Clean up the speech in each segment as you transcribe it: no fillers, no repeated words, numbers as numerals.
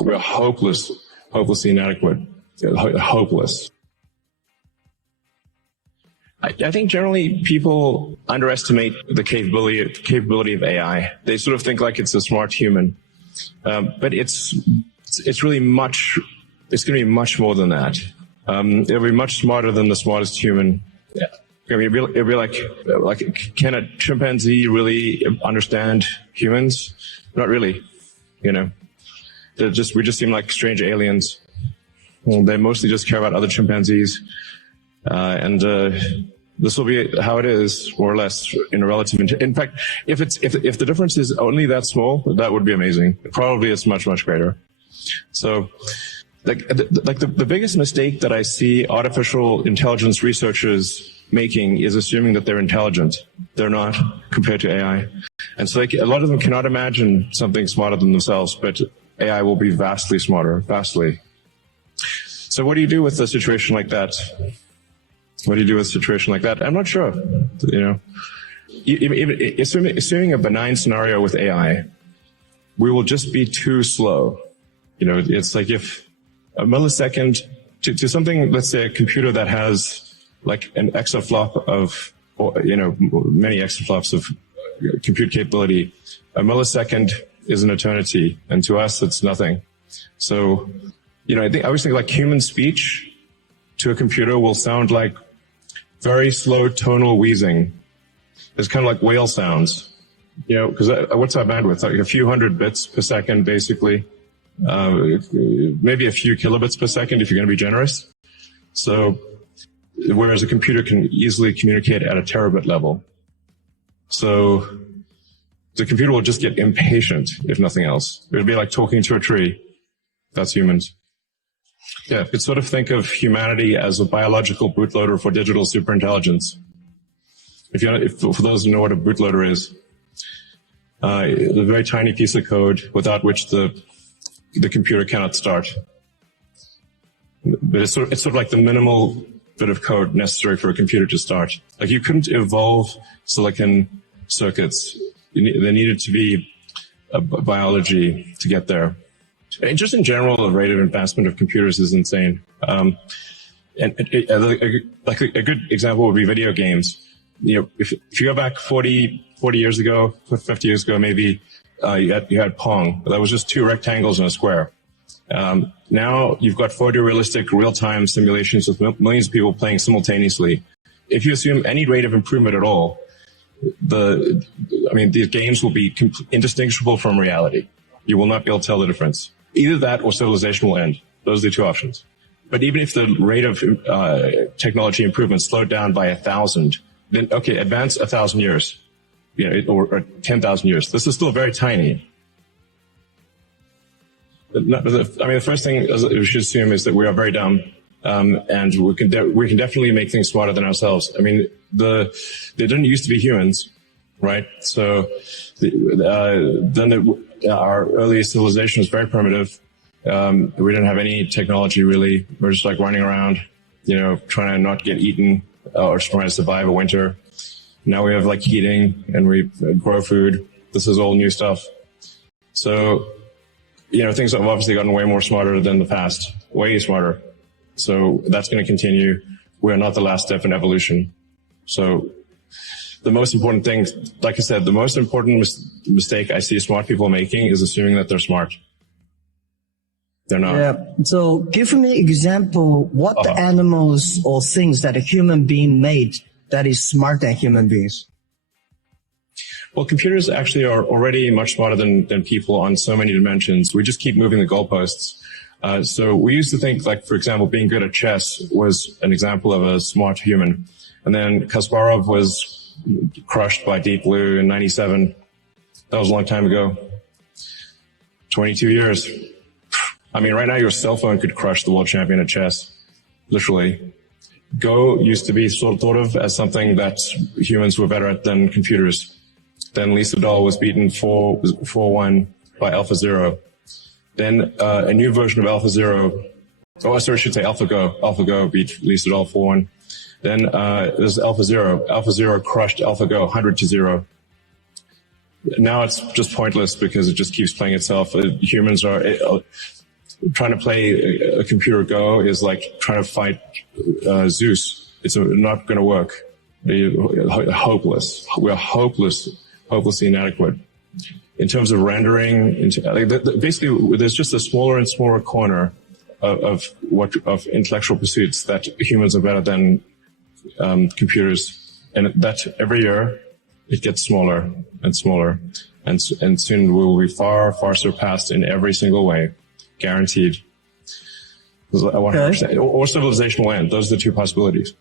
We're hopelessly inadequate, hopeless. I think generally people underestimate the capability of AI. They sort of think like it's a smart human, but it's really much. It's going to be much more than that. It'll be much smarter than the smartest human. Yeah. I mean, it'll be like, can a chimpanzee really understand humans? Not really. You know, we just seem like strange aliens. They mostly just care about other chimpanzees, and this will be how it is, more or less, in a relative. In fact, if the difference is only that small, that would be amazing. Probably it's much greater. So, the biggest mistake that I see artificial intelligence researchers making is assuming that they're intelligent. They're not, compared to AI. And so a lot of them cannot imagine something smarter than themselves, but AI will be vastly smarter, vastly. So what do you do with a situation like that? What do you do with a situation like that? I'm not sure. You know, even assuming a benign scenario with AI, we will just be too slow. You know, it's like if a millisecond to something, let's say a computer that has like an exaflop of, you know, many exaflops of compute capability, a millisecond is an eternity, and to us, it's nothing. So, you know, I always think like human speech to a computer will sound like very slow tonal wheezing. It's kind of like whale sounds, you know, because what's our bandwidth? Like a few hundred bits per second, basically. Maybe a few kilobits per second if you're going to be generous. So, whereas a computer can easily communicate at a terabit level. So, the computer will just get impatient, if nothing else. It would be like talking to a tree. That's humans. Yeah, you could sort of think of humanity as a biological bootloader for digital superintelligence. For those who know what a bootloader is, a very tiny piece of code without which the computer cannot start. But it's sort of like the minimal bit of code necessary for a computer to start. Like you couldn't evolve silicon circuits. There needed to be a biology to get there. And just in general, the rate of advancement of computers is insane. And like a good example would be video games. You know, if you go back 40 years ago, 50 years ago, maybe, you had Pong. That was just two rectangles and a square. Now you've got photorealistic real-time simulations with millions of people playing simultaneously. If you assume any rate of improvement at all, these games will be indistinguishable from reality. You will not be able to tell the difference. Either that or civilization will end. Those are the two options. But even if the rate of technology improvement slowed down by 1,000, then okay, advance 1,000 years, you know, or 10,000 years. This is still very tiny. The first thing we should assume is that we are very dumb, and we can definitely make things smarter than ourselves. I mean, they didn't used to be humans, right? So our earliest civilization was very primitive. We didn't have any technology really. We're just like running around, you know, trying to not get eaten or trying to survive a winter. Now we have like heating and we grow food. This is all new stuff. So, you know, things have obviously gotten way more smarter than the past, way smarter. So that's going to continue. We're not the last step in evolution. So the most important thing, like I said, the most important mistake I see smart people making is assuming that they're smart. They're not. Yeah. So give me an example, what the animals or things that a human being made that is smarter than human beings? Well, computers actually are already much smarter than people on so many dimensions. We just keep moving the goalposts. So we used to think, like, for example, being good at chess was an example of a smart human. And then Kasparov was crushed by Deep Blue in 97. That was a long time ago. 22 years. I mean, right now your cell phone could crush the world champion at chess. Literally. Go used to be sort of thought of as something that humans were better at than computers. Then Lee Sedol was beaten 4-1 by AlphaZero. Then a new version of AlphaZero, I should say AlphaGo. AlphaGo beat Lee Sedol 4-1. Then there's AlphaZero. AlphaZero crushed AlphaGo 100-0. Now it's just pointless because it just keeps playing itself. Humans are, trying to play a computer Go is like trying to fight Zeus. It's not going to work. Hopeless. We're hopelessly inadequate. In terms of rendering, basically, there's just a smaller and smaller corner of intellectual pursuits that humans are better than computers, and that every year it gets smaller and smaller, and soon we will be far, far surpassed in every single way, guaranteed. Okay. Or civilization will end. Those are the two possibilities.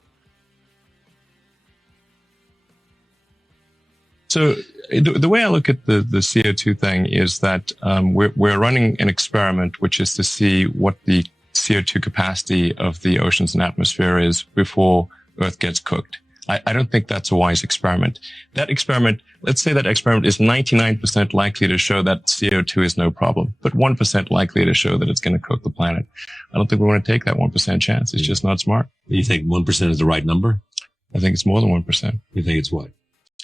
So the way I look at the CO2 thing is that we're running an experiment, which is to see what the CO2 capacity of the oceans and atmosphere is before Earth gets cooked. I don't think that's a wise experiment. That experiment, let's say that experiment is 99% likely to show that CO2 is no problem, but 1% likely to show that it's going to cook the planet. I don't think we want to take that 1% chance. It's just not smart. You think 1% is the right number? I think it's more than 1%. You think it's what?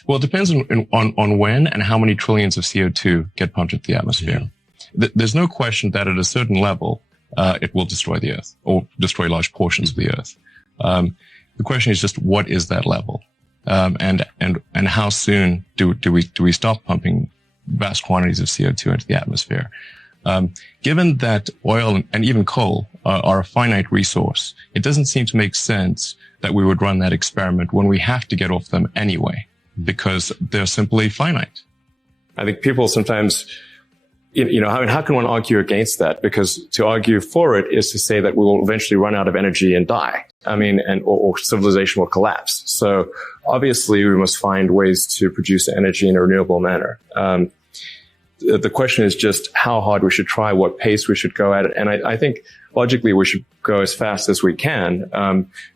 Well, it depends on when and how many trillions of CO2 get pumped into the atmosphere. Yeah. There's no question that at a certain level, it will destroy the Earth or destroy large portions of the Earth. The question is just what is that level, and how soon do we stop pumping vast quantities of CO2 into the atmosphere? Given that oil and even coal are a finite resource, it doesn't seem to make sense that we would run that experiment when we have to get off them anyway, because they're simply finite. I think people sometimes, how can one argue against that? Because to argue for it is to say that we will eventually run out of energy and die. Or civilization will collapse. So obviously we must find ways to produce energy in a renewable manner. The question is just how hard we should try, what pace we should go at it. And I think logically we should go as fast as we can,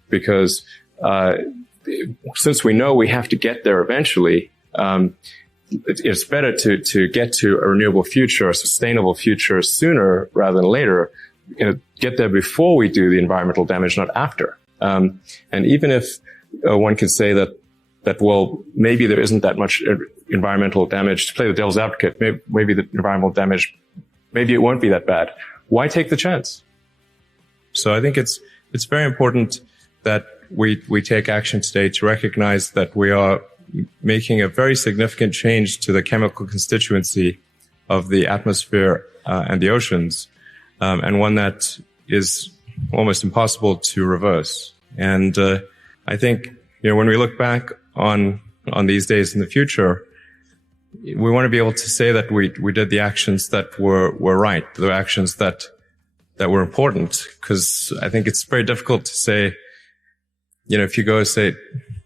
because since we know we have to get there eventually, it's better to get to a renewable future, a sustainable future sooner rather than later. Get there before we do the environmental damage, not after. And even if one could say that well, maybe there isn't that much environmental damage, to play the devil's advocate, maybe the environmental damage, maybe it won't be that bad. Why take the chance? So I think it's very important that we take action today to recognize that we are making a very significant change to the chemical constituency of the atmosphere and the oceans, and one that is almost impossible to reverse. And I think when we look back on these days in the future, we want to be able to say that we did the actions that were right, the actions that were important. Because I think it's very difficult to say, if you go, say,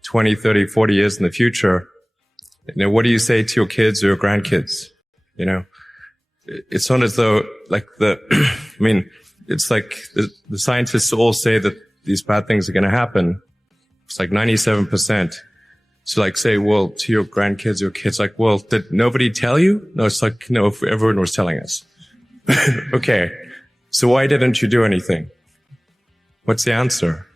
20, 30, 40 years in the future, what do you say to your kids or your grandkids? It's not as though it's like the scientists all say that these bad things are going to happen. It's like 97%. So say, well, to your grandkids, your kids, well, did nobody tell you? No, it's like, no, everyone was telling us. Okay. So why didn't you do anything? What's the answer?